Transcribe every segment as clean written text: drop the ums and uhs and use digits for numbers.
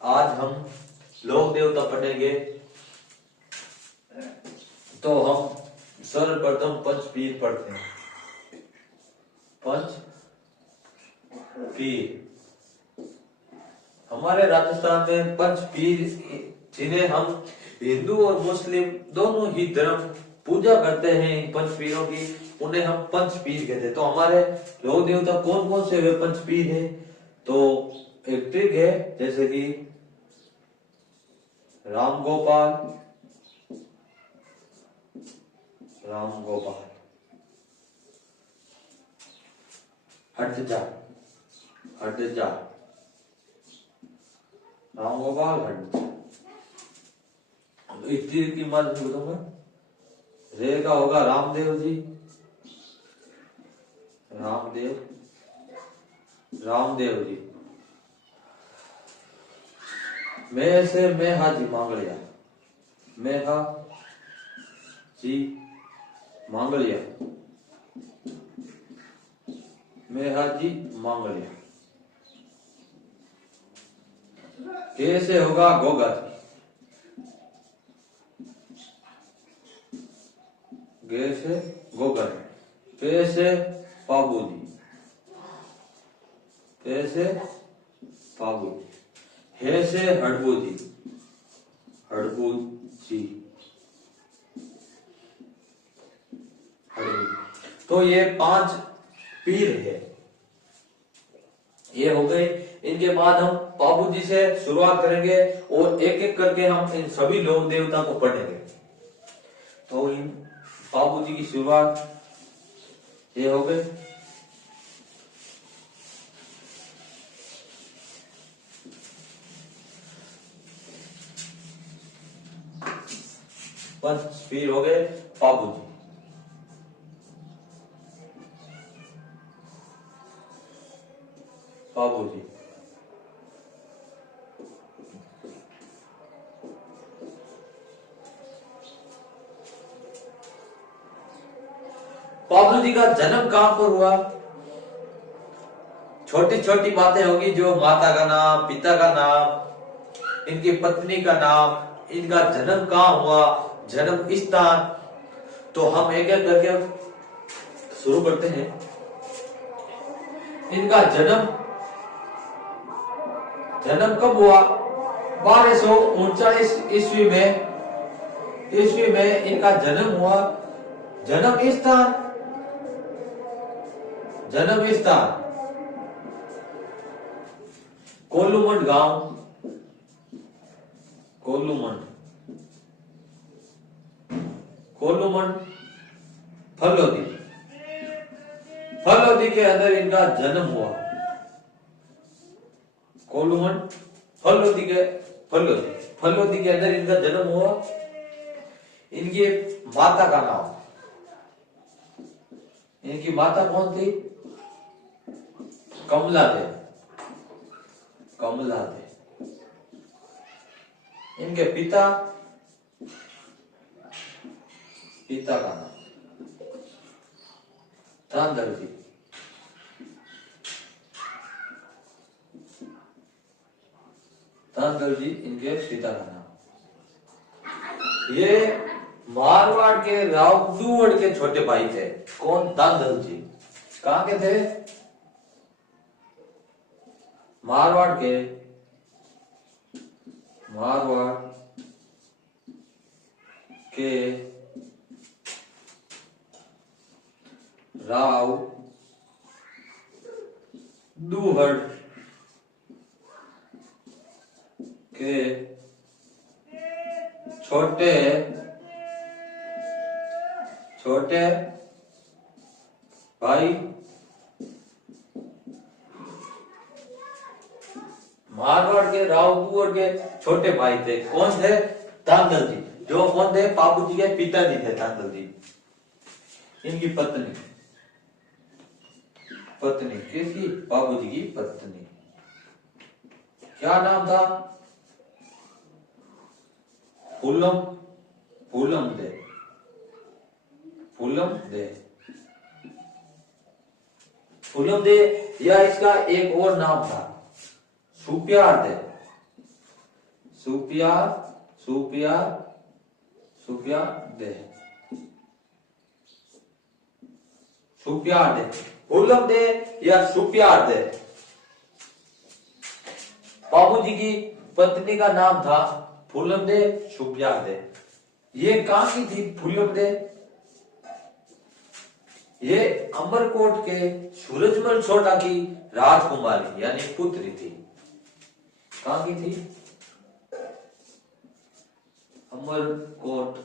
आज हम लोक देवता पढ़ेंगे। तो हम सर्वप्रथम पंच पीर पढ़ते हैं। पंच पीर हमारे राजस्थान में पंच पीर, जिन्हें हम हिंदू और मुस्लिम दोनों ही धर्म पूजा करते हैं, पंच पीरों की, उन्हें हम पंच पीर कहते हैं। तो हमारे लोक देवता कौन कौन से वे पंच पीर हैं? तो एक ट्रिक है, जैसे कि राम गोपाल, हट जा, राम गोपाल हट जा। इस चीज की मदद से बताऊंगा। रे का होगा रामदेव जी, रामदेव जी। मैं से मेहा जी मांगलिया, मेहा जी मांगलिया, मेहा जी मांगलिया। कैसे होगा गोगा जी, गे से गोगर, पे से पाबू जी, पे से पाबू, हे से हड़बू जी, हड़बू जी, हड़बू। तो ये पांच पीर है, ये हो गए। इनके बाद हम पाबू जी से शुरुआत करेंगे और एक एक करके हम इन सभी लोक देवता को पढ़ेंगे। तो इन पाबू जी की शुरुआत ये हो गए। पंच पीर हो गए पाबू जी। पाबू जी, पाबू जी का जन्म कहां पर हुआ? छोटी छोटी बातें होगी, जो माता का नाम, पिता का नाम, इनकी पत्नी का नाम, इनका जन्म कहां हुआ, जन्म स्थान। तो हम एक एक करके शुरू करते हैं। इनका जन्म कब हुआ? 1239 ईस्वी में इनका जन्म हुआ। जन्म स्थान कोल्लूमंड गांव, कोल्लूमंड फलोदी के अंदर इनका जन्म हुआ। कोल्लूमंड फलोदी के अंदर इनका जन्म हुआ। इनकी माता का नाम, इनकी माता कौन थी? कमला देव। इनके पिता का नाम तांदल जी, इनके पिता का नाम। ये मारवाड़ के रावदूवड़ के छोटे भाई थे। कौन? तांदल जी। कहां के थे? मारवाड़ के रावदूवड़ के छोटे भाई, मारवाड़ के रावदूवड़ के छोटे भाई थे। कौन थे? तांदल जी। जो कौन थे? पाबू जी के पिताजी थे तांदल जी। इनकी पत्नी किसकी? पाबू जी की पत्नी। क्या नाम था? फूलम दे, या इसका एक और नाम था सुप्यार दे। सुपिया सुपिया सुपिया दे सुपिया दे फूलम दे या सुपिया दे। बाबूजी की पत्नी का नाम था फूलम दे सुपिया दे। ये कहां की थी फूलम दे? ये अमरकोट के सूरजमल सोढ़ा की राजकुमारी यानी पुत्री थी। कहां की थी? अमरकोट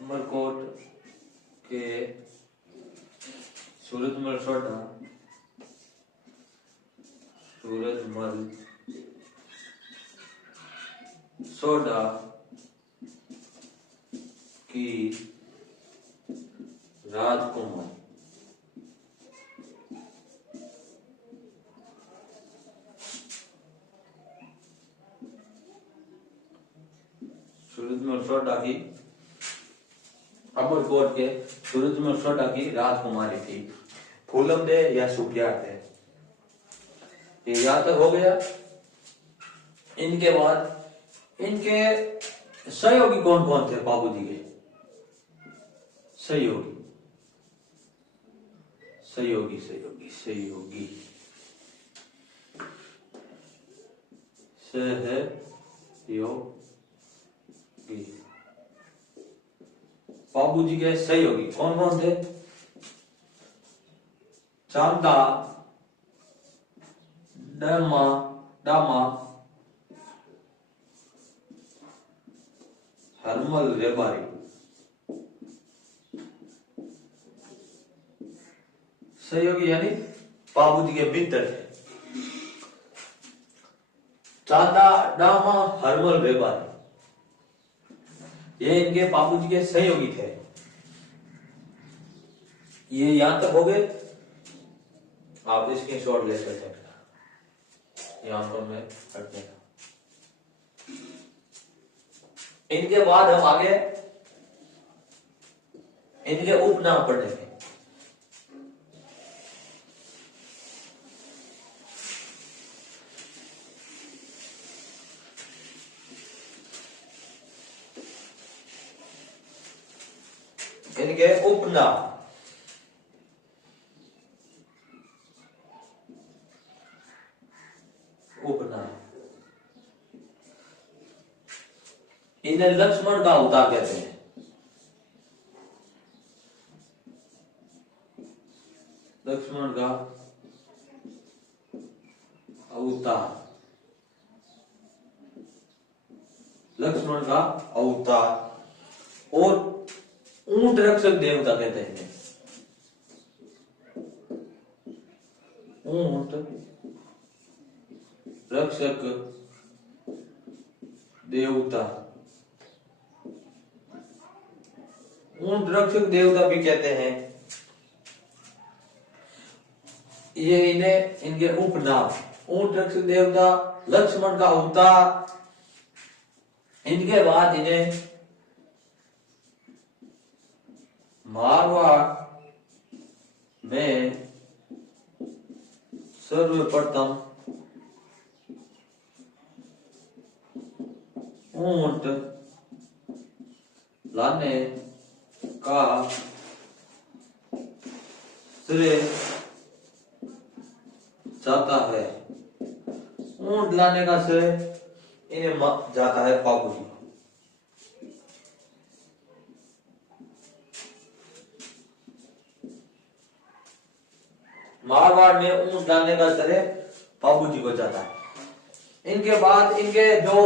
अमरकोट के सूरजमल सोढ़ा सूरजमल सोढ़ा की राजकुमार। सूरजमल सोढ़ा की अमरकोट के सूरजमल सोढ़ा की राजकुमारी थी फूलम दे या सुपिया दे। ये यहां तक हो गया। इनके बाद इनके सहयोगी कौन कौन थे बाबूजी के? सहयोगी सहयोगी सहयोगी सहयोगी सहयोगी बाबूजी के सहयोगी कौन कौन थे? चांदा डामा डामा हरमल रेबारी। सहयोगी यानी बाबूजी के मित्र थे। चांदा डामा हरमल रेबारी ये इनके बाबूजी के सहयोगी थे। ये यहां तक हो गए। आप इसके शॉट ले सकते हैं। यहां पर मैं हटने का। इनके बाद हम आगे इनके उपनाम पढ़ने के। इनके उपनाम उपनाम इन्हें लक्ष्मण का अवतार कहते हैं। लक्ष्मण का अवतार लक्ष्मण का अवतार और ऊंट रक्षक देवता कहते हैं। ऊंट रक्षक देवता ऊंट रक्षक देवता भी कहते हैं। ये इन्हें इनके उपनाम ऊंट रक्षक देवता लक्ष्मण का अवतार। इनके बाद इन्हें मारवाड़ में सर्वप्रथम ऊंट लाने का श्रेय जाता है। ऊंट लाने का श्रेय इन्हें जाता है बाबूजी। मारवाड़ में ऊंट लाने का श्रेय बाबूजी को जाता है। इनके बाद इनके जो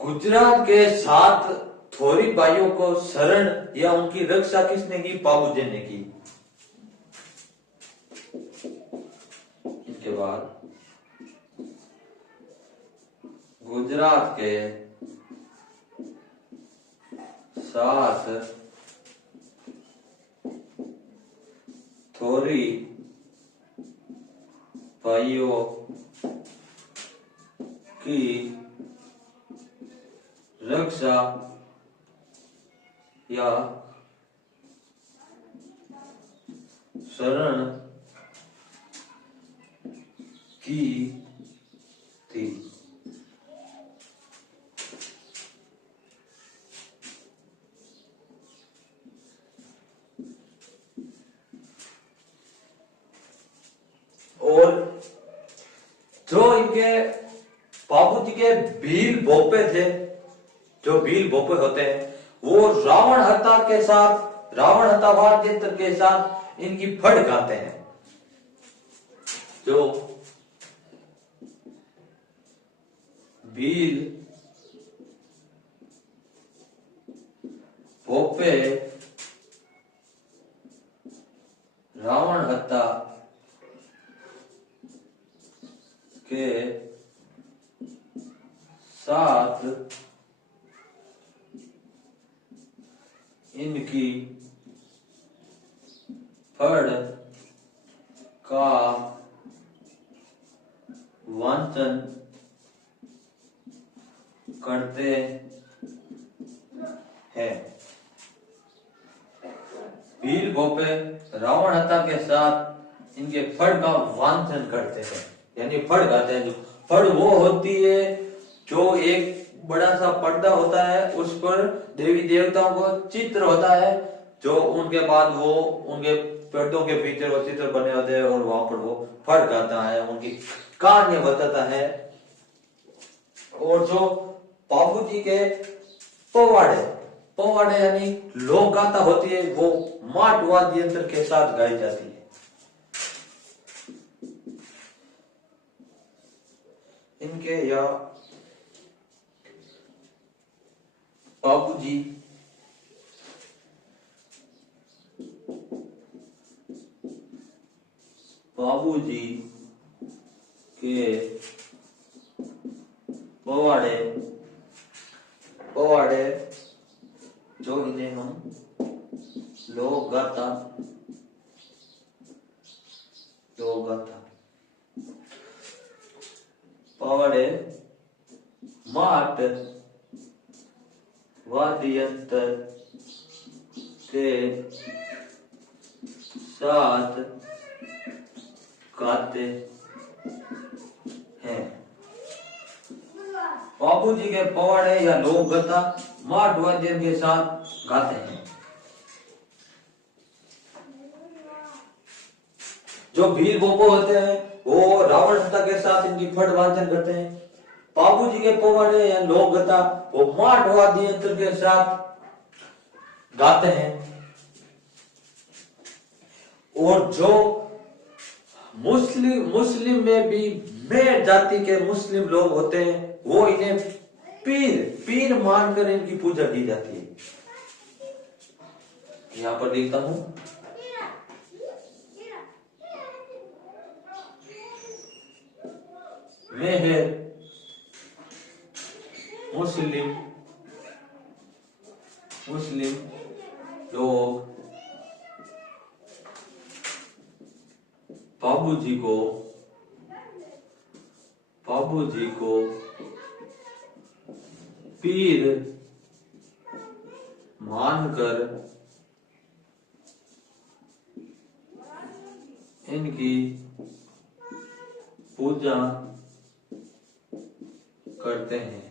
गुजरात के 7 थोरी भाइयों को शरण या उनकी रक्षा किसने की? बाबूजी ने की। इनके बाद गुजरात के 7 थोरी भाइयों की रक्षा या शरण की जो इनके बाबूजी के भील भोपे थे, जो भील भोपे होते हैं, वो रावण हत्या के साथ, रावण हत्या वाद्य यंत्र के साथ इनकी फड़ गाते हैं। जो भील भोपे रावण हत्या के साथ इनकी फड़ का वांछन करते हैं। भील भोपे रावण हत्या के साथ इनके फड़ का वांछन करते हैं, यानी फड़ गाते हैं। जो फड़ वो होती है जो एक बड़ा सा पर्दा होता है, उस पर देवी देवताओं को चित्र होता है, जो उनके बाद वो उनके पर्दों के पीछे वो चित्र बने होते हैं और वहां पर वो फड़ गाता है, उनकी कहानी बताता है। और जो बाबूजी के पवाड़े, पवाड़े यानी लोक गाथा होती है, वो माट वाद्य यंत्र के साथ गाई जाती है। इनके या बाबूजी के पवाड़े, पवाड़े जो इन्हें हम लोक गाथा, लोक गाथा पवाड़े माट वाद्य यंत्र के साथ गाते हैं। बाबूजी के पवाड़े या लोक गाथा माट वाद्य के साथ गाते हैं। जो भील भोपे होते हैं वो रावण हत्या के साथ इनकी फड़ वांछन करते हैं। बाबूजी के पवाड़े या लोक गाथा वो माट वाद्य यंत्र के साथ गाते हैं। और जो मुस्लिम में भी मेर जाति के मुस्लिम लोग होते हैं, वो इन्हें पीर मानकर इनकी पूजा की जाती है। यहां पर लिखता हूं, मेहर मुस्लिम लोग बाबूजी को पीर मानकर इनकी पूजा करते हैं।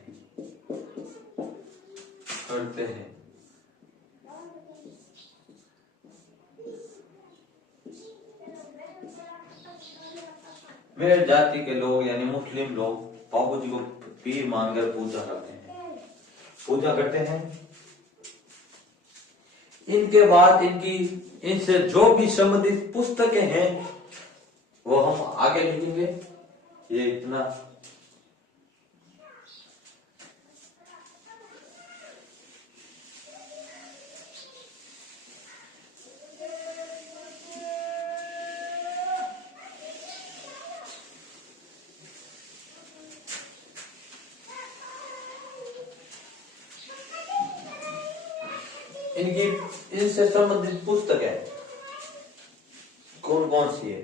मेरे जाति के लोग यानी मुस्लिम लोग बाबूजी को पीर मानकर पूजा करते हैं। इनके बाद इनसे जो भी संबंधित पुस्तकें हैं वो हम आगे लिखेंगे। ये इतना इनसे संबंधित पुस्तक है कौन कौन सी है।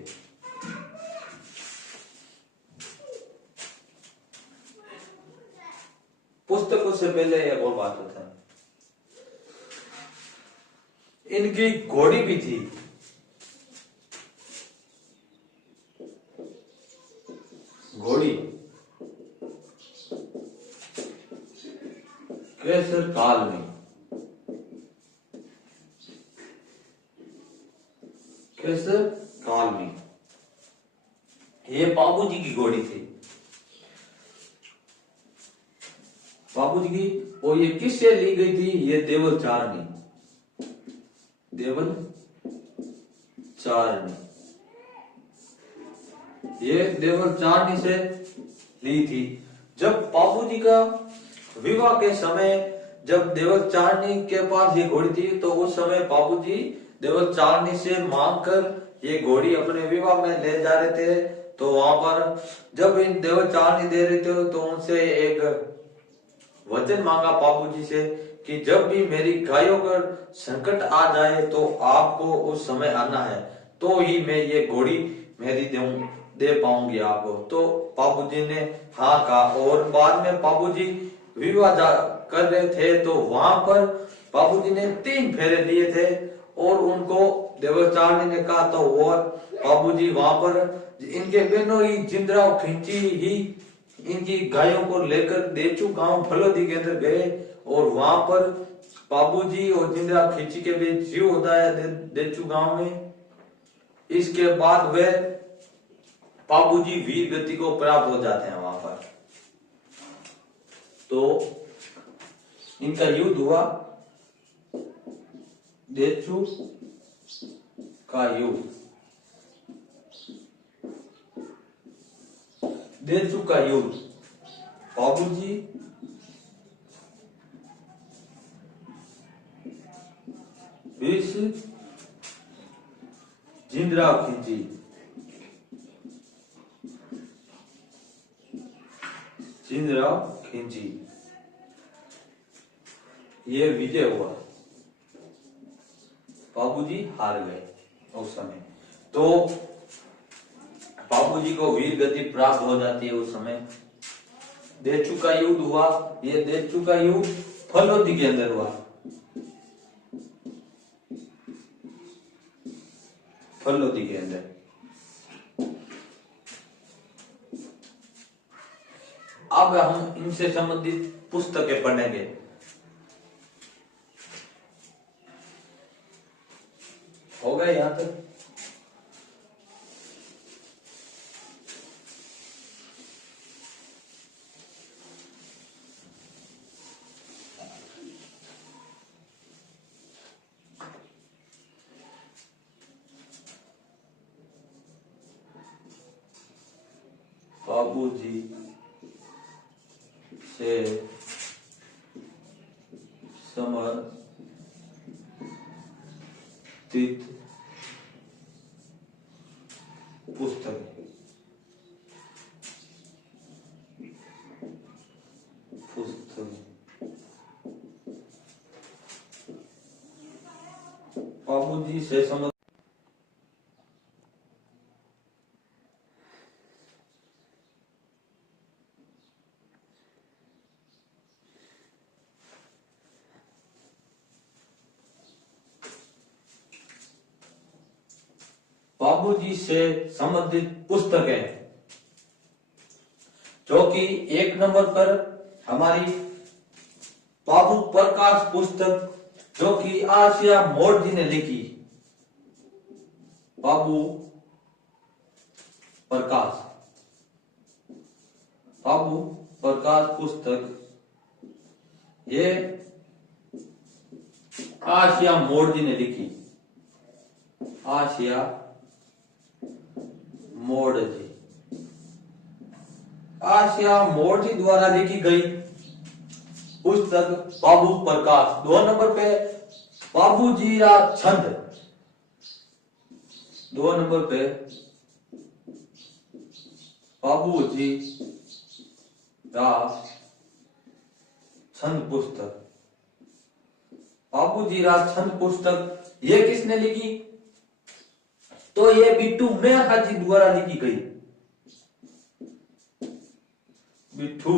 पुस्तकों से पहले एक और बात होता है, इनकी घोड़ी भी थी। घोड़ी केसर काल में, केसर काल में ये बाबूजी की घोड़ी थी, बाबूजी की। और ये किससे ली गई थी? ये देवल चारनी, देवल चारनी, ये देवल चारनी से ली थी। जब बाबूजी का विवाह के समय, जब देवल चारनी के पास ये घोड़ी थी, तो उस समय बाबूजी देवल चारनी से मांग कर ये घोड़ी अपने विवाह में ले जा रहे थे। तो वहां पर जब इन देवल चारनी दे रहे थे, तो उनसे एक वचन मांगा बाबूजी से कि जब भी मेरी गायों पर संकट आ जाए तो आपको उस समय आना है, तो ही मैं ये घोड़ी मेरी दे पाऊंगी आपको। तो बाबूजी ने हाँ कहा। और बाद में बाबूजी विवाह कर रहे थे, तो वहां पर बाबूजी ने 3 फेरे लिए थे और उनको देवचारनी ने कहा, तो और बाबूजी वहां पर इनके बहनों ही जिंदरा खिंची ही इनकी गायों को लेकर देचू गांव फलोदी के अंदर गए। और वहां पर बाबूजी और जिंदरा खिंची के बीच जीव होता है देचू गांव में। इसके बाद वे बाबूजी वीर गति को प्राप्त हो जाते हैं वहां पर। तो इनका युद्ध हुआ, देचू का युद्ध, देचू का युद्ध। बाबूजी बीस जिंदरा खिंची, जिंदरा खिंची, ये विजय हुआ, बाबूजी हार गए उस समय। तो बाबूजी को वीर गति प्राप्त हो जाती है उस समय। देचू का युद्ध हुआ, ये देचू का युद्ध फलोदी के अंदर हुआ, फलोदी के अंदर। अब हम इनसे संबंधित पुस्तकें पढ़ेंगे। हो गए यहां तक? बाबूजी से समर्थित पुस्तक, बाबूजी से समर्थित। बाबूजी से संबंधित पुस्तकें, जो कि 1 नंबर पर हमारी बाबू प्रकाश पुस्तक, जो कि आसिया मोड़ जी ने लिखी। बाबू प्रकाश, बाबू प्रकाश पुस्तक, ये आसिया मोड़ जी ने लिखी, आसिया मोड़ जी, आसिया मोड़ जी द्वारा लिखी गई पुस्तक बाबू प्रकाश। 2 नंबर पे बाबूजी रा छंद, 2 नंबर पे बाबूजी रा छंद पुस्तक, बाबूजी रा छंद पुस्तक ये किसने लिखी? तो ये बिट्टू मेहरा जी द्वारा लिखी गई, बिट्टू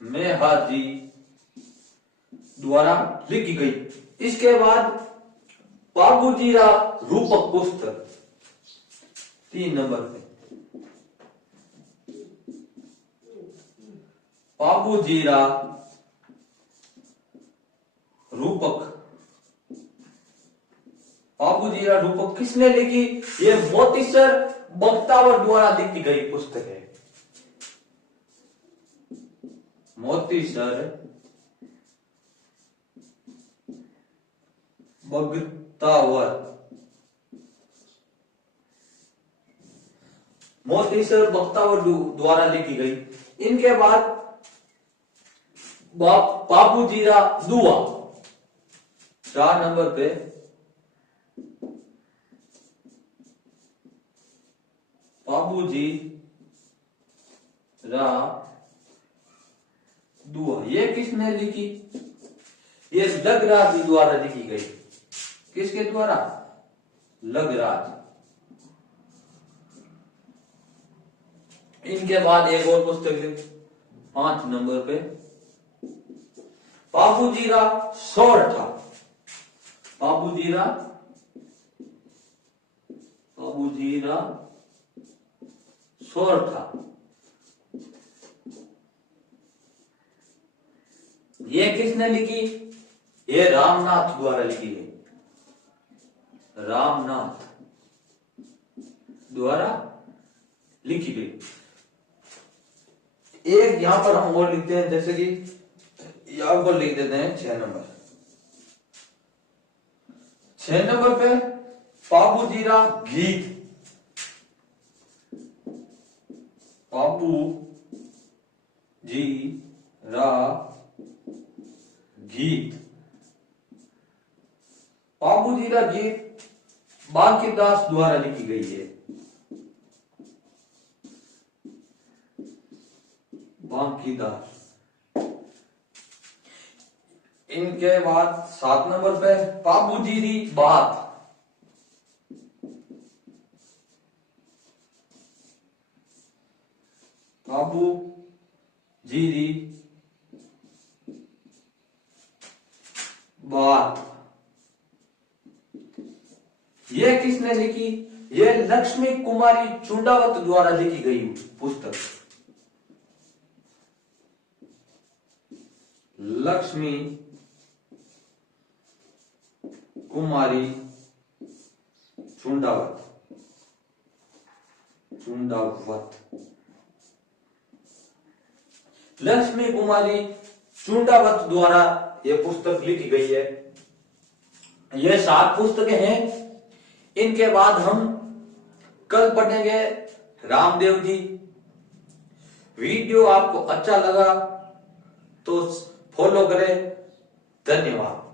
मेहरा जी द्वारा लिखी गई। इसके बाद बाबूजी रा रूपक पुस्तक 3 नंबर पे, बाबूजी रा रूपक, बाबूजी रा रूपक किसने लिखी? ये मोतीसर बख्तावर द्वारा लिखी गई पुस्तक है। मोतीसर बख्तावर, मोतीसर बख्तावर द्वारा लिखी गई। इनके बाद बापूजीरा दुआ 4 नंबर पे बापूजी रा दुआ, ये किसने लिखी? ये लगराज द्वारा लिखी गई। किसके द्वारा? लगराज। इनके बाद एक और पुस्तक है 5 नंबर पे बापूजीरा सोरठा, बापूजीरा सोरठा। ये किसने लिखी? ये रामनाथ द्वारा लिखी गई, रामनाथ द्वारा लिखी गई। एक यहां पर हम और लिखते हैं, जैसे कि यहां पर लिख देते हैं 6 नंबर। 6 नंबर पे बापूजीरा गीत, बापूजीरा गीत। बापूजीरा गीत बांकीदास द्वारा लिखी गई है, बांकीदास। इनके बाद 7 नंबर पे बापूजीरी बात, बापूजीरी बात। ये किसने लिखी? ये लक्ष्मी कुमारी चुंडावत द्वारा लिखी गई पुस्तक, लक्ष्मी कुमारी चुंडावत, लक्ष्मी कुमारी चुंडावत द्वारा यह पुस्तक लिखी गई है। ये 7 पुस्तकें हैं। इनके बाद हम कल पढ़ेंगे रामदेव जी। वीडियो आपको अच्छा लगा तो फॉलो करें। धन्यवाद।